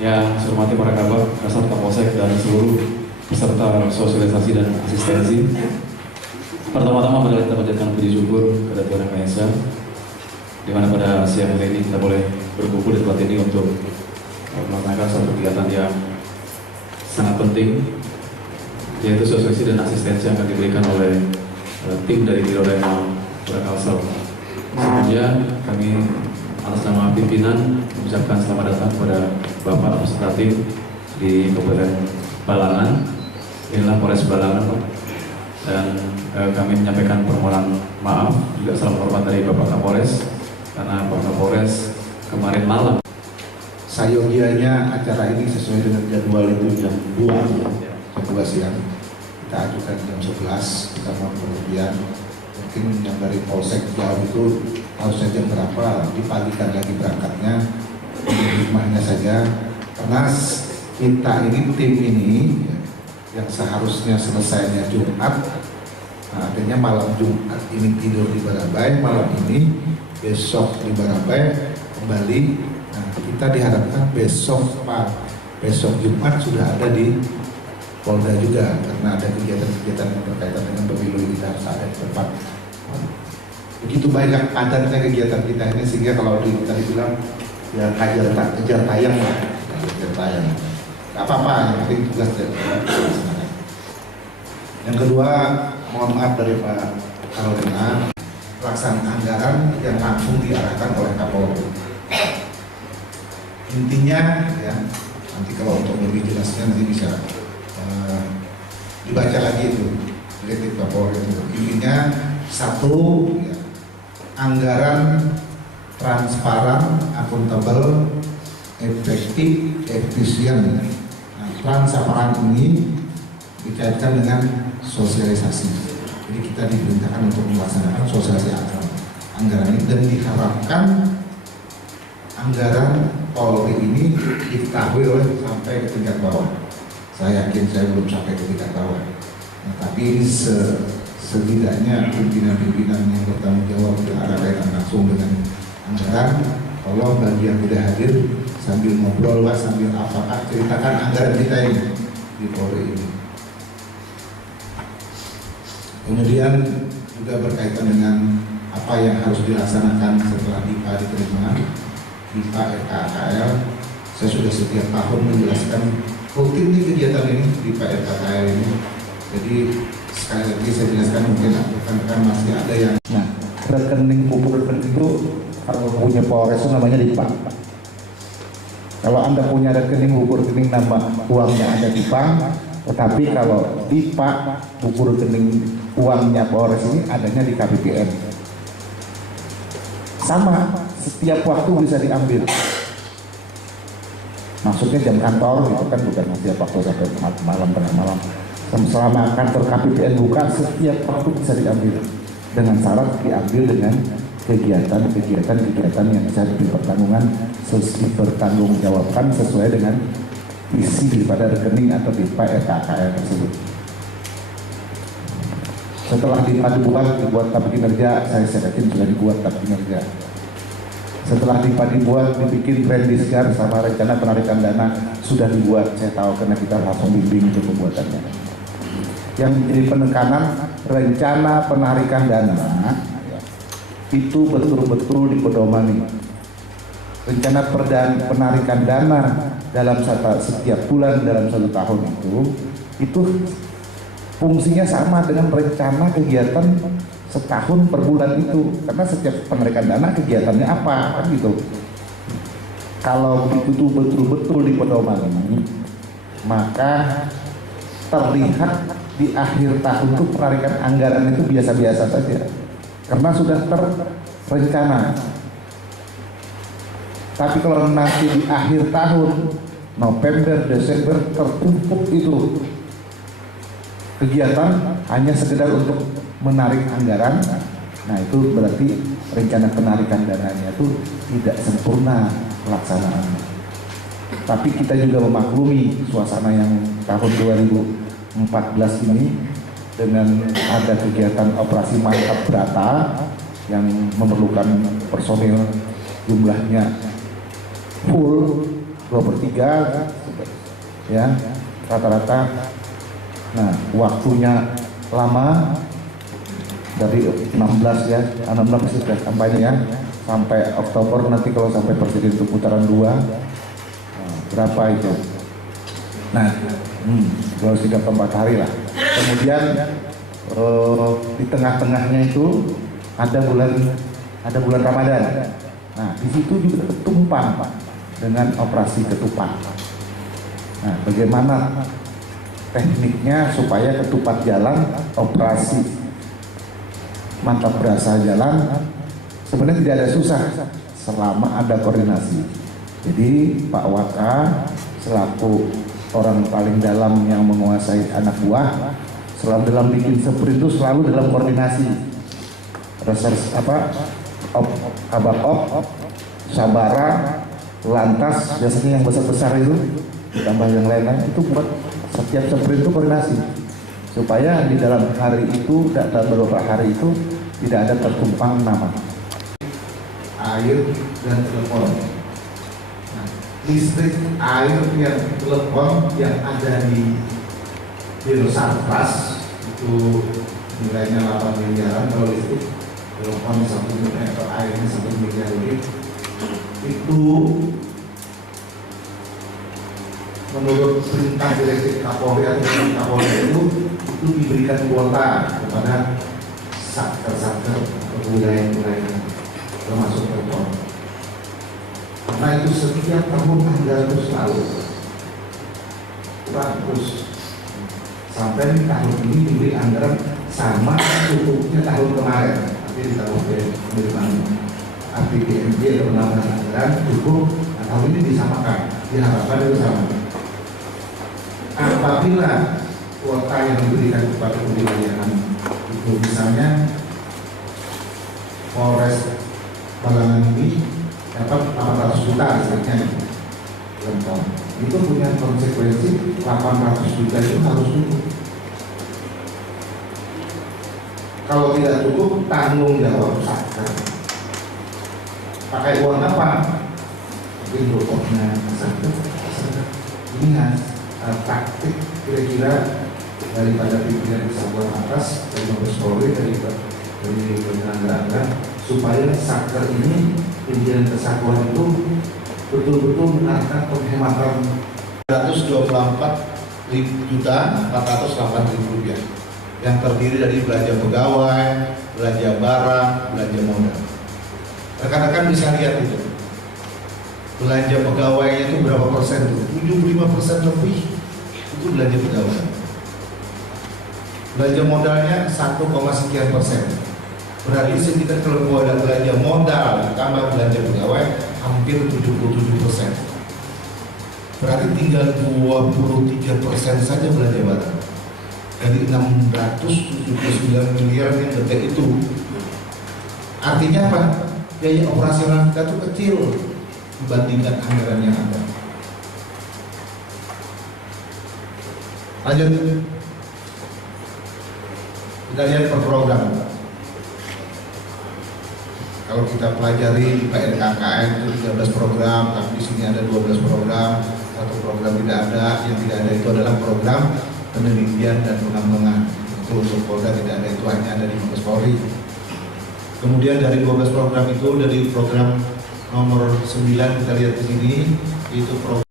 Yang saya hormati para kabak, Kasat Kapolsek, dan seluruh peserta sosialisasi dan asistensi. Pertama-tama mari kita panjatkan puji syukur kepada Tuhan Yang Maha Esa, di mana pada siang hari ini kita boleh berkumpul di tempat ini untuk melaksanakan satu kegiatan yang sangat penting, yaitu sosialisasi dan asistensi yang akan diberikan oleh tim dari Biro Rema Kalsel. Sebelumnya kami atas nama pimpinan mengucapkan selamat datang kepada Bapak Administratif di Kabupaten Balangan. Inilah Polres Balangan, Pak. Dan kami menyampaikan permohonan maaf juga salam hormat dari Bapak Kapolres, karena Bapak Kapolres kemarin malam. Sayogianya acara ini sesuai dengan jadwal itu jam 2 siang. Kita ajukan jam 11, kita mau kemudian mungkin yang dari Polsek jauh itu harusnya jam berapa, dipagikan lagi berangkatnya, hikmahnya saja. Karena kita ini, tim ini yang seharusnya selesainya Jumat, akhirnya malam Jumat ini tidur di Barabai, malam ini besok di Barabai kembali. Nah, kita diharapkan besok Jumat sudah ada di Polda juga, karena ada kegiatan-kegiatan yang berkaitan dengan pemilu ini harus ada di tempat. Begitu banyak padatnya kegiatan kita ini, sehingga kalau tadi bilang ya kejar tayang lah, kejar tayang. Gak apa-apa, yang penting tugas dari. Yang kedua, mohon maaf dari Pak Karolina, pelaksanaan anggaran yang langsung diarahkan oleh Kapolri. Intinya ya, nanti kalau untuk lebih jelasnya nanti bisa dibaca lagi itu direktif Kapolri itu. Intinya satu, ya, anggaran transparan, akuntabel, efektif, efisien. Nah, transparan ini dikaitkan dengan sosialisasi. Jadi kita diperintahkan untuk melaksanakan sosialisasi anggaran ini, dan diharapkan anggaran Polri ini diketahui oleh sampai ke tingkat bawah. Saya yakin saya belum sampai ke tingkat bawah. Nah, tapi ini setidaknya pimpinan-pimpinan yang bertanggung jawab ada kaitan langsung dengan anggaran. Tolong bagi yang tidak hadir sambil ngobrol lah, sambil apakah ceritakan anggaran kita ini di Polri ini. Kemudian juga berkaitan dengan apa yang harus dilaksanakan setelah DIPA diterima, DIPA RKKL. Saya sudah setiap tahun menjelaskan rutin di kegiatan ini, DIPA RKKL ini. Jadi sekali lagi saya jelaskan, mungkin rekan-rekan masih ada yang. Nah, rekening buku rekening itu kalau punya Polres itu namanya DIPA. Kalau Anda punya rekening buku rekening nama uangnya ada DIPA, tetapi kalau DIPA buku rekening uangnya Polres ini adanya di KPPN. Sama, setiap waktu bisa diambil. Maksudnya jam kantor itu kan bukan setiap waktu sampai malam tengah malam. Selama kantor KPPN buka, setiap waktu bisa diambil, dengan syarat diambil dengan kegiatan yang bisa dipertanggungjawabkan sesuai dengan isi daripada rekening atau DIPA RKKL tersebut. Setelah dibuat tab kinerja, saya yakin sudah dibuat tab kinerja. Setelah dibuat, dibikin Trendisgar sama rencana penarikan dana sudah dibuat, saya tahu karena kita langsung bimbing untuk pembuatannya. Yang menjadi penekanan rencana penarikan dana itu betul-betul dipedomani. Rencana penarikan dana dalam setiap bulan dalam 1 tahun itu fungsinya sama dengan rencana kegiatan setahun per bulan itu, karena setiap penarikan dana kegiatannya apa kan gitu. Kalau itu betul-betul dipedomani, maka terlihat di akhir tahun itu penarikan anggaran itu biasa-biasa saja, karena sudah terencana. Tapi kalau nanti di akhir tahun, November, Desember, tertumpuk itu kegiatan hanya sekedar untuk menarik anggaran, nah itu berarti rencana penarikan dananya itu tidak sempurna pelaksanaannya. Tapi kita juga memaklumi suasana yang tahun 2014 ini dengan ada kegiatan operasi mantap berata yang memerlukan personil jumlahnya full, 2/3 ya rata-rata. Nah, waktunya lama dari 16 ya, 16 sudah kampanye ya, sampai Oktober nanti kalau sampai presiden itu putaran 2, berapa itu? Nah, 3-4 hari lah. Kemudian di tengah-tengahnya itu ada bulan Ramadan. Nah, di situ juga tumpang dengan operasi ketupat. Nah, bagaimana tekniknya supaya ketupat jalan, operasi mantap berasa jalan? Sebenarnya tidak ada susah selama ada koordinasi. Jadi Pak Waka selaku orang paling dalam yang menguasai anak buah, selalu dalam bikin sprint itu selalu dalam koordinasi. Kabak-op, Sabara, Lantas, biasanya yang besar-besar itu ditambah yang lain-lain itu buat setiap sprint itu koordinasi supaya di dalam hari itu, dalam beberapa hari itu tidak ada tertumpang nama. Air dan telepon. Nah, listrik, air, yang telepon yang ada di Satpas itu nilainya 8 miliaran. Kalau listrik, telepon 1 miliar atau airnya 1 miliar lebih. Itu menurut perintah direktif Kapolri atau Kapolri itu diberikan kuota kepada satker-satker wilayah-wilayah termasuk telepon. Karena itu setiap tahun anggaran terus selalu terus sampai tahun ini diberi anggaran sama cukupnya tahun kemarin, tapi di tahun depan APBNP atau penambahan anggaran cukup. Nah, tahun ini disamakan, diharapkan itu sama. Apabila kuota yang diberikan kepada kewilayahan itu misalnya Polres Balangan ini dapat 800 juta misalnya, itu punya konsekuensi 800 juta itu harus cukup. Kalau tidak cukup, tanggung jawab satker. Pakai uang apa? Mungkin rokoknya satker. Ini taktik kira-kira daripada pimpinan kesatuan atas dari Mabes Polri, dari penyelenggaraan, supaya satker ini, pimpinan kesatuan itu betul-betul menarikkan penghematan 124.408.000 rupiah yang terdiri dari belanja pegawai, belanja barang, belanja modal. Rekan-rekan bisa lihat itu belanja pegawainya itu berapa persen tuh? 75% lebih itu belanja pegawai. Belanja modalnya 1,sekian%. Berarti sekitar kalau ada belanja modal ditambah belanja pegawai hampir 77%. Berarti tinggal 23% saja belanja barang dari 679 miliar yang detik itu. Artinya apa? Biaya operasional kita itu kecil dibandingkan anggaran yang ada. Lanjut, kita lihat per program. Kalau kita pelajari PNKKN itu 13 program, tapi di sini ada 12 program. Satu program tidak ada, yang tidak ada itu adalah program penelitian dan pengembangan. Itu untuk Polda tidak ada, itu hanya ada di Mabes Polri. Kemudian dari 12 program itu, dari program nomor 9 kita lihat di sini, itu program